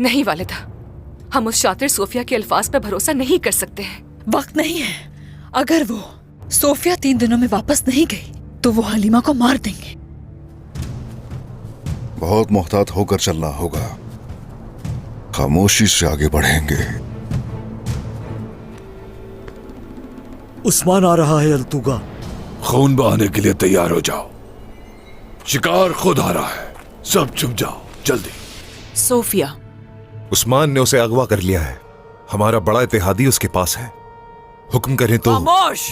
नहीं वालिदा, हम उस शातिर सोफिया के अल्फाज पर भरोसा नहीं कर सकते हैं। वक्त नहीं है। अगर वो सोफिया 3 दिनों में वापस नहीं गई तो वो हलीमा को मार देंगे। बहुत मोहतात होकर चलना होगा, खामोशी से आगे बढ़ेंगे। उस्मान आ रहा है अल्तुगा। खून बहाने के लिए तैयार हो जाओ, शिकार खुद आ रहा है। सब चुप जाओ जल्दी। सोफिया, उस्मान ने उसे अगवा कर लिया है। हमारा बड़ा इत्तेहादी उसके पास है। हुक्म करें तो। खामोश।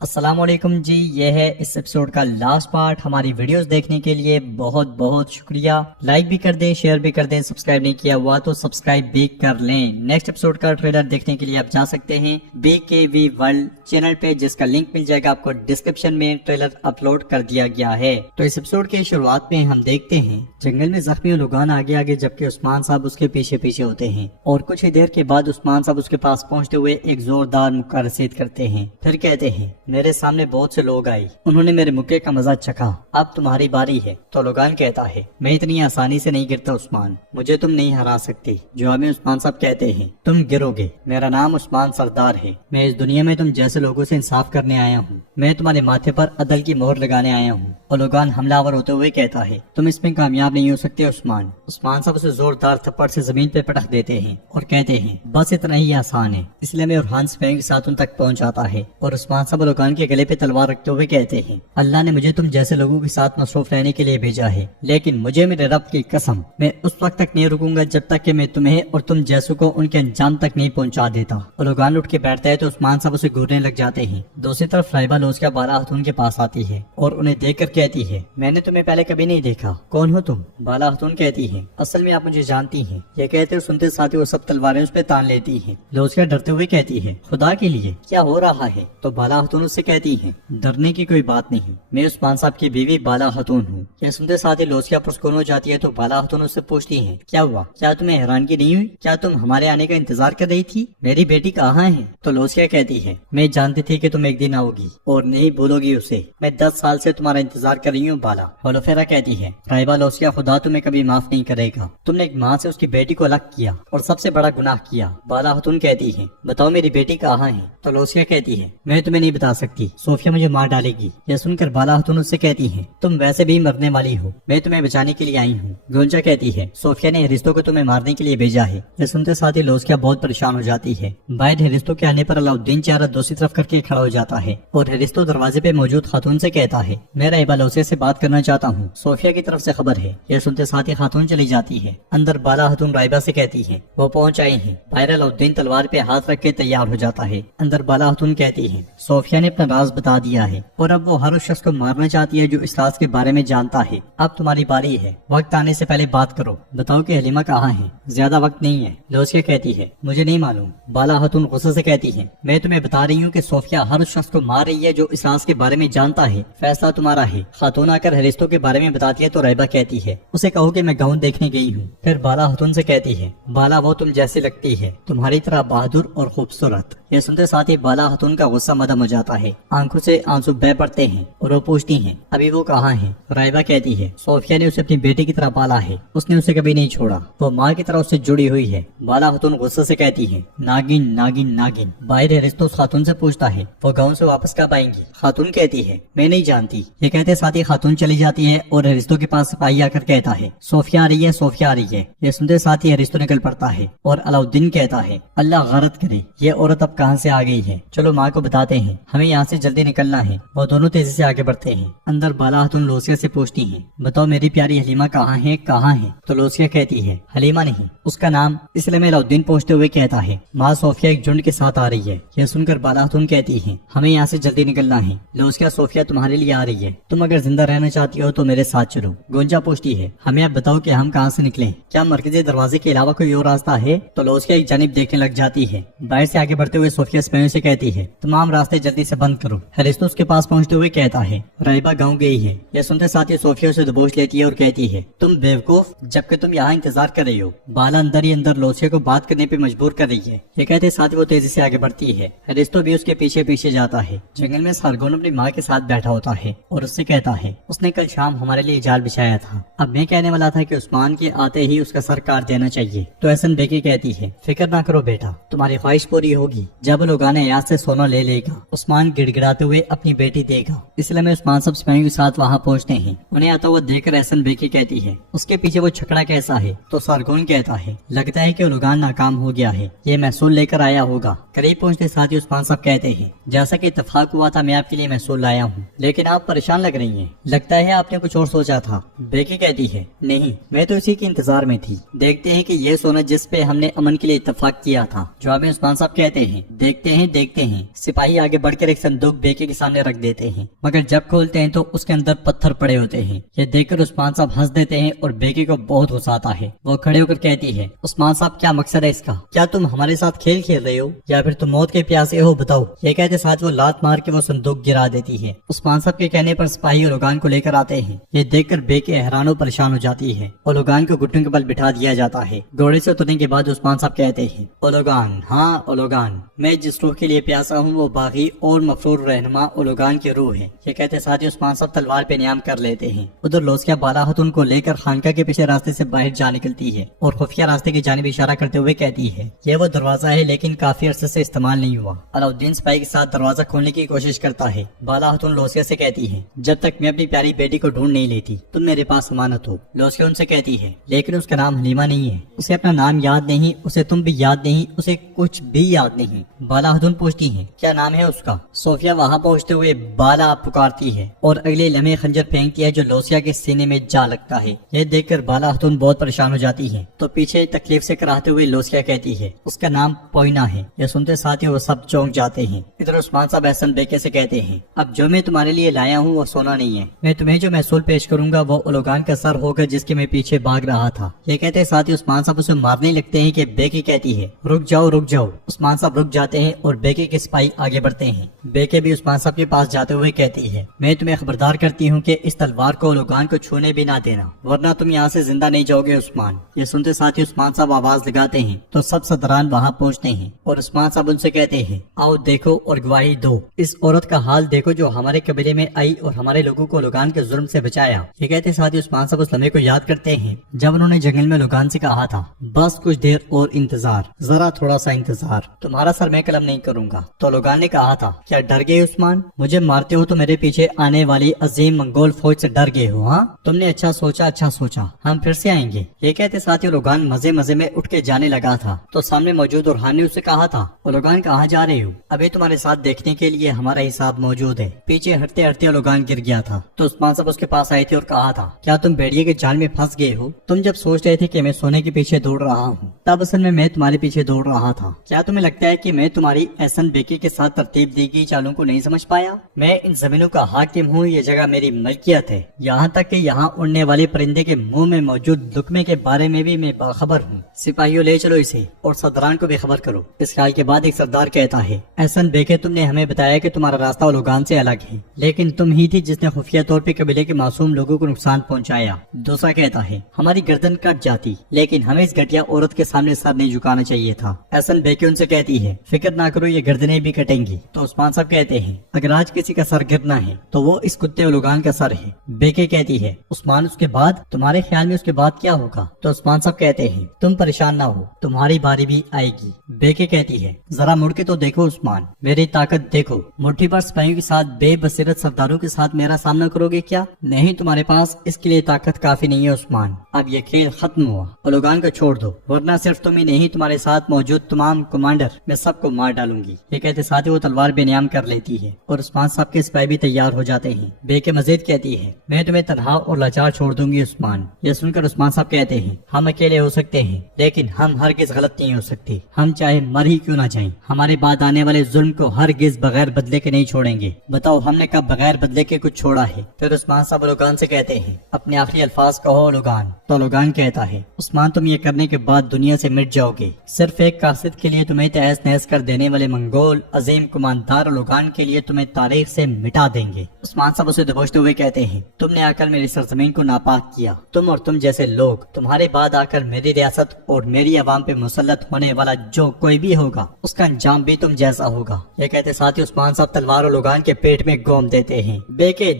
अस्सलामुअलैकुम जी, ये है इस एपिसोड का लास्ट पार्ट। हमारी वीडियोस देखने के लिए बहुत बहुत शुक्रिया। लाइक भी कर दें, शेयर भी कर दें, सब्सक्राइब नहीं किया हुआ तो सब्सक्राइब भी कर लें। नेक्स्ट एपिसोड का ट्रेलर देखने के लिए आप जा सकते हैं BKV वर्ल्ड चैनल पे, जिसका लिंक मिल जाएगा आपको डिस्क्रिप्शन में। ट्रेलर अपलोड कर दिया गया है। तो इस एपिसोड के शुरुआत में हम देखते हैं जंगल में जख्मी लुगान आगे आगे, जबकि उस्मान साहब उसके पीछे पीछे होते हैं। और कुछ ही देर के बाद उस्मान साहब उसके पास पहुँचते हुए एक जोरदार मुक्का रसीद करते हैं। फिर कहते हैं, मेरे सामने बहुत से लोग आए, उन्होंने मेरे मुक्के का मजा चखा, अब तुम्हारी बारी है। तो लुगान कहता है, मैं इतनी आसानी से नहीं गिरता उस्मान, मुझे तुम नहीं हरा सकते। जवाब में उस्मान साहब कहते हैं, तुम गिरोगे। मेरा नाम उस्मान सरदार है। मैं इस दुनिया में तुम जैसे लोगों से इंसाफ करने आया हूँ। मैं तुम्हारे माथे पर अदल की मोहर लगाने आया हूँ। और लुगान हमलावर होते हुए कहता है, तुम इसमें कामयाब नहीं हो सकते उस्मान। उस्मान साहब उसे जोरदार थप्पड़ से जमीन पे पटक देते हैं और कहते हैं, बस इतना ही आसान है। इसलिए मैं और हंस के साथ उन तक पहुँच जाता है। और उस्मान साहब लुगान के गले पे तलवार रखते हुए कहते हैं, अल्लाह ने मुझे तुम जैसे लोगों के साथ मसरूफ रहने के लिए भेजा है, लेकिन मुझे मेरे रब की कसम, मैं उस वक्त तक नहीं रुकूंगा जब तक कि मैं तुम्हें और तुम जैसों को उनके अंजाम तक नहीं पहुंचा देता। और लुगान उठ के बैठता है तो उस्मान साहब उसे घूरने लग जाते हैं। दूसरी तरफ राइबा लोस्का बाला खातून के पास आती है और उन्हें देखकर कहती है, मैंने तुम्हें पहले कभी नहीं देखा, कौन हो तुम? बाला खातून कहती है, असल में आप मुझे जानती हैं। ये कहते और सुनते साथ ही वो सब तलवारें उस पर तान लेती हैं। लोस्का डरते हुए कहती है, खुदा के लिए क्या हो रहा है? तो बाला खातून उससे कहती है, डरने की कोई बात नहीं, मैं उस्मान साहब की बीवी बाला खातून हूँ। यह सुनते साथ ही लोस्का पुरस्कून हो जाती है। तो बाला खातून उससे पूछती है, क्या हुआ? क्या तुम्हें हैरानगी नहीं हुई? क्या तुम हमारे आने का इंतजार कर रही थी? मेरी बेटी कहाँ है? तो लोस्का कहती है, मैं जानती थी कि तुम एक दिन आओगी और नहीं भूलोगी उसे। मैं 10 साल से तुम्हारा इंतजार कर रही हूँ बाला। होलोफेरा कहती है, राइबा लोस्का, खुदा तुम्हें कभी माफ नहीं करेगा। तुमने एक माँ से उसकी बेटी को अलग किया और सबसे बड़ा गुनाह किया। बाला खातून कहती है, बताओ मेरी बेटी कहाँ है? तो लोस्का कहती है, मैं तुम्हें नहीं बता सकती, सोफिया मुझे मार डालेगी। यह सुनकर बाला खातून उससे कहती है, तुम वैसे भी मरने वाली हो, मैं तुम्हें बचाने के लिए आई हूँ। गोंजा कहती है, सोफिया ने रिश्तों को तुम्हें मारने के लिए भेजा है। यह सुनते साथ ही लोस्का बहुत परेशान हो जाती है। बाहर रिश्तों के आने पर अलाउद्दीन चेहरा दूसरी तरफ करके खड़ा हो जाता है और रिश्तों दरवाजे पे मौजूद खातून से कहता है, मैं राइबा लोस्का से बात करना चाहता हूँ, सोफिया की तरफ से खबर है। यह सुनते साथ ही खातून चली जाती है। अंदर बाला खातून राइबा से कहती है, वो पहुँच आए हैं। बाहर अलाउद्दीन तलवार पे हाथ रख के तैयार हो जाता है। अंदर बाला खातून कहती है, सोफिया ने अपना राज बता दिया है और अब वो हर उस शख्स को मारना चाहती है जो इस राज के बारे में जानता है। अब तुम्हारी बारी है, वक्त आने से पहले बात करो, बताओ कि हलीमा कहाँ है? ज्यादा वक्त नहीं है। लोस्का कहती है, मुझे नहीं मालूम। बाला खातून गुस्से से कहती है, मैं तुम्हें बता रही हूँ कि सोफिया हर उस शख्स को मार रही है जो इस राज के बारे में जानता है। फैसला तुम्हारा है। खातून आकर रिश्तों के बारे में बताती है तो राइबा कहती है, उसे कहो कि मैं गाउन देखने गई हूँ। फिर बाला खातून से कहती है, बाला वो तुम जैसी लगती है, तुम्हारी तरह बहादुर और खूबसूरत। यह सुनते साथ ही बाला खातून का गुस्सा मदम हो जाता है। आंखों से आंसू बह पड़ते हैं और वो पूछती हैं, अभी वो कहाँ है? राइबा कहती है, सोफिया ने उसे अपनी बेटी की तरह पाला है, उसने उसे कभी नहीं छोड़ा, वो माँ की तरह उससे जुड़ी हुई है। बाला खातून गुस्से से कहती है, नागिन नागिन नागिन। बाहर रिश्तों खातून से पूछता है, वो गाँव से वापस कब आएंगी? खातून कहती है, मैं नहीं जानती। ये कहते साथ ही खातून चली जाती है और रिश्तों के पास सिपाही आकर कहता है, सोफिया आ रही है, सोफिया आ रही है। ये सुनते साथ ही रिश्तों निकल पड़ता है और अलाउद्दीन कहता है, अल्लाह गरत करे, ये औरत अब कहाँ से आ गई है? चलो माँ को बताते हैं, हमें यहाँ से जल्दी निकलना है। वो दोनों तेजी से आगे बढ़ते हैं। अंदर बाला खातून लोस्का से पूछती हैं, बताओ मेरी प्यारी हलीमा कहाँ है? कहाँ है? तो लोस्का कहती है, हलीमा नहीं, उसका नाम। इसलिए मैं अलाउद्दीन पहुँचते हुए कहता है, माँ सोफिया एक झुंड के साथ आ रही है। यह सुनकर बाला खातून कहती है, हमें यहाँ से जल्दी निकलना है। लोस्का, सोफिया तुम्हारे लिए आ रही है, तुम अगर जिंदा रहना चाहती हो तो मेरे साथ चलो। गोंजा पूछती है, हमें अब बताओ कि हम कहाँ से निकले, क्या मरकजी दरवाजे के अलावा कोई और रास्ता है? तो लोस्का एक जानिब देखने लग जाती है। बाहर से आगे बढ़ते हुए सोफिया सिपाहियों से कहती है, तमाम रास्ते जल्दी इसे बंद करो। हैरिस्तो उसके पास पहुंचते हुए कहता है राइबा गाँव गई है। यह सुनते साथ ही सोफिया उसे दबोच लेती है और कहती है तुम बेवकूफ, जबकि तुम यहाँ इंतजार कर रही हो। बाला अंदर ही अंदर लोसिया को बात करने पे मजबूर कर रही है। ये कहते साथ ही वो तेजी से आगे बढ़ती है। हैरिस्तो भी उसके पीछे पीछे जाता है। जंगल में सारगोन अपनी माँ के साथ बैठा होता है और उससे कहता है उसने कल शाम हमारे लिए जाल बिछाया था। अब मैं कहने वाला था कि उस्मान के आते ही उसका सर काट देना चाहिए। तो एहसन बेकी कहती है फिक्र ना करो बेटा, तुम्हारी ख्वाहिश पूरी होगी। जब लोग याद से सोना ले लेगा, उस्मान गिड़गिड़ाते हुए अपनी बेटी देगा। इसलिए मैं उस्मान सब सिपाहियों के साथ वहाँ पहुँचते हैं। उन्हें आता हुआ देखकर एहसन बेकी कहती है उसके पीछे वो छकड़ा कैसा है? तो सारगोन कहता है लगता है कि लोगान नाकाम हो गया है, ये महसूल लेकर आया होगा। करीब पहुँचते साथ ही उस्मान सब कहते हैं जैसा कि इत्तेफाक हुआ था मैं आपके लिए महसूल लाया हूँ, लेकिन आप परेशान लग रही हैं। लगता है आपने कुछ और सोचा था। बेकी कहती है नहीं, मैं तो इसी के इंतजार में थी। देखते हैं कि ये सोना जिस पे हमने अमन के लिए इत्तेफाक किया था। जवाब में उस्मान साहब कहते हैं देखते हैं। सिपाही आगे बढ़कर एक संदूक बेकी के सामने रख देते हैं, मगर जब खोलते हैं तो उसके अंदर पत्थर पड़े होते हैं। ये देखकर उस्मान साहब हंस देते हैं और बेकी को बहुत गुस्सा आता है। वो खड़े होकर कहती है उस्मान साहब क्या मकसद है इसका? क्या तुम हमारे साथ खेल खेल रहे हो या फिर तुम मौत के प्यासे हो? बताओ। ये कहते साथ वो लात मार के वो संदूक गिरा देती है। उस्मान साहब के कहने पर सिपाही ओलोगान को लेकर आते हैं। ये देखकर बेकी हैरान और परेशान हो जाती है। ओलोगान को घुटनों के बल बिठा दिया जाता है। घोड़े से उतरने के बाद उस्मान साहब कहते हैं ओलोगान, हाँ ओलोगान, मैं जिस रूह के लिए प्यासा हूँ वो बागी और मफरूर रहनुमा ओलोगान की रूह है। ये कहते साथ ही उस्मान साहब तलवार पे नियाम कर लेते हैं। उधर लोसिया बाला हतून को लेकर खानका के पीछे रास्ते से बाहर जा निकलती है और खुफिया रास्ते की जानिब इशारा करते हुए कहती है ये वो दरवाजा है, लेकिन काफी अरसे से इस्तेमाल नहीं हुआ। अलाउद्दीन सिपाही के साथ दरवाजा खोलने की कोशिश करता है। बाला हतून लोसिया से कहती है जब तक मैं अपनी प्यारी बेटी को ढूंढ नहीं लेती तुम मेरे पास अमानत हो। लोसिया उनसे कहती है लेकिन उसका नाम हलीमा नहीं है, उसे अपना नाम याद नहीं, उसे तुम भी याद नहीं, उसे कुछ भी याद नहीं। बाला हतून पूछती है क्या नाम है उसका? सोफिया वहाँ पहुँचते हुए बाला पुकारती है और अगले लम्हे खंजर फेंकती है जो लोसिया के सीने में जा लगता है। यह देखकर बाला हतून बहुत परेशान हो जाती है। तो पीछे तकलीफ से कराहते हुए लोसिया कहती है उसका नाम पोइना है। यह सुनते साथ ही वो सब चौंक जाते हैं। इधर उस्मान साहब एहसन बेके से कहते हैं अब जो मैं तुम्हारे लिए लाया हूँ वो सोना नहीं है, मैं तुम्हें जो महसूल पेश करूंगा वो ओलोगान का सर होगा जिसके मैं पीछे भाग रहा था। ये कहते साथ ही उस्मान साहब उसे मारने लगते हैं कि बेकी कहती है रुक जाओ रुक जाओ। उस्मान साहब रुक जाते हैं और बेके के सिपाही आगे बढ़ते हैं। बेके भी उस्मान साहब के पास जाते हुए कहती है मैं तुम्हें खबरदार करती हूँ कि इस तलवार को ओलोगान को छूने भी ना देना, वरना तुम यहाँ से जिंदा नहीं जाओगे उस्मान। ये सुनते साथ ही उस्मान साहब आवाज लगाते हैं तो सब सदरान वहाँ पहुँचते हैं और उस्मान साहब उनसे कहते हैं आओ देखो और गवाही दो, इस औरत का हाल देखो जो हमारे कबीले में आई और हमारे लोगों को लोगान के जुर्म से बचाया। ये कहते साथ ही उस्मान साहब उस लम्हे को याद करते हैं जब उन्होंने जंगल में लोगान से कहा था बस कुछ देर और इंतजार, जरा थोड़ा सा इंतजार, तुम्हारा सर मैं कलम नहीं करूंगा। तो लोगान ने कहा था क्या डर गए उस्मान? मुझे मारते हो तो मेरे पीछे आने वाली अजीम मंगोल फौज से डर गए हो? हाँ तुमने अच्छा सोचा, हम फिर से आएंगे। ये कहते साथ ही लोगान मजे मजे में उठ के जाने लगा था तो सामने मौजूद उरहान ने उससे कहा था लोगान कहाँ जा रहे हो? अभी तुम्हारे साथ देखने के लिए हमारा हिसाब मौजूद है। पीछे हटते हटते लोगान गिर गया था तो उस्मान साहब उसके पास आए थे और कहा था क्या तुम भेड़िए के जाल में फंस गए हो? तुम जब सोच रहे थे कि मैं सोने के पीछे दौड़ रहा हूँ तब असल में मैं तुम्हारे पीछे दौड़ रहा था। क्या तुम्हें लगता है कि मैं तुम्हारी एहसन बेकी के साथ तरतीब दी गई चालों को नहीं समझ पाया? मैं इन जमीनों का हाकिम हूँ, ये जगह मेरी मलकियत है। यहाँ तक कि यहाँ उड़ने वाले परिंदे के मुंह में मौजूद लुकमे के बारे में भी मैं बाखबर हूँ। सिपाहियों ले चलो इसे और सरदारान को भी खबर करो। इस ख्याल के बाद एक सरदार कहता है एहसन बेके तुमने हमें बताया कि तुम्हारा रास्ता लोगान से अलग है, लेकिन तुम ही थी जिसने खुफिया तौर पे कबीले के मासूम लोगों को नुकसान पहुँचाया। दूसरा कहता है हमारी गर्दन कट जाती, लेकिन हमें इस घटिया औरत के सामने सर नहीं झुकाना चाहिए था। एहसन बेके उनसे कहती है फिक्र ना करो ये गर्दनें भी कटेंगी। तो उस्मान साहब कहते हैं अगर आज किसी का सर गिरना है तो वो इस कुत्ते लोगान का सर है। बेके कहती है उस्मान उसके बाद तुम्हारे ख्याल में उसके बाद क्या होगा? तो उस्मान साहब कहते हैं तुम परेशान ना हो, तुम्हारी बारी भी आएगी। बेके कहती है जरा मुड़ के तो देखो उस्मान, मेरी ताकत देखो, मुट्ठी भर सिपाहियों के साथ बेबसीरत सरदारों के साथ मेरा सामना करोगे क्या? नहीं, तुम्हारे पास इसके लिए ताकत काफी नहीं है उस्मान। अब ये खेल खत्म हुआ और लोगान को छोड़ दो, वरना सिर्फ तुम ही नहीं तुम्हारे साथ मौजूद तमाम कमांडर मैं सबको मार डालूंगी। ये कहते साथ ही वो तलवार बेनियाम कर लेती है और उस्मान साहब के सिपाही भी तैयार हो जाते हैं। बेके मजीद कहती है मैं तुम्हें तन्हा और लाचार छोड़ दूंगी उस्मान। ये सुनकर उस्मान साहब कहते हैं हम अकेले हो सकते हैं, लेकिन हम हरगिज गलत नहीं हो सकते। हम चाहे मर ही क्यों ना जाएं, हमारे बाद आने वाले जुल्म को हरगिज बगैर बदले के नहीं छोड़ेंगे। बताओ हमने कब बगैर बदले के कुछ छोड़ा है? फिर उस्मान साहब लोगान से कहते हैं अपने आखिरी अल्फाज कहो लोगान। तो लोगान कहता है उस्मान तुम ये करने के बाद दुनिया से मिट जाओगे। सिर्फ एक कासिद के लिए तुम्हें तहस नहस कर देने वाले मंगोल अजीम कुमानदार اور لوگان کے لیے تمہیں تاریخ سے مٹا دیں گے۔ عثمان صاحب اسے دبوچتے ہوئے کہتے ہیں تم نے آ کر میری سرزمین کو ناپاک کیا، تم اور تم جیسے لوگ، تمہارے بعد آ کر میری ریاست اور میری عوام پہ مسلط ہونے والا جو کوئی بھی ہوگا اس کا انجام بھی تم جیسا ہوگا۔ یہ کہتے ساتھ ہی عثمان صاحب تلوار اور لوگان کے پیٹ میں گوم دیتے ہیں۔ بے کے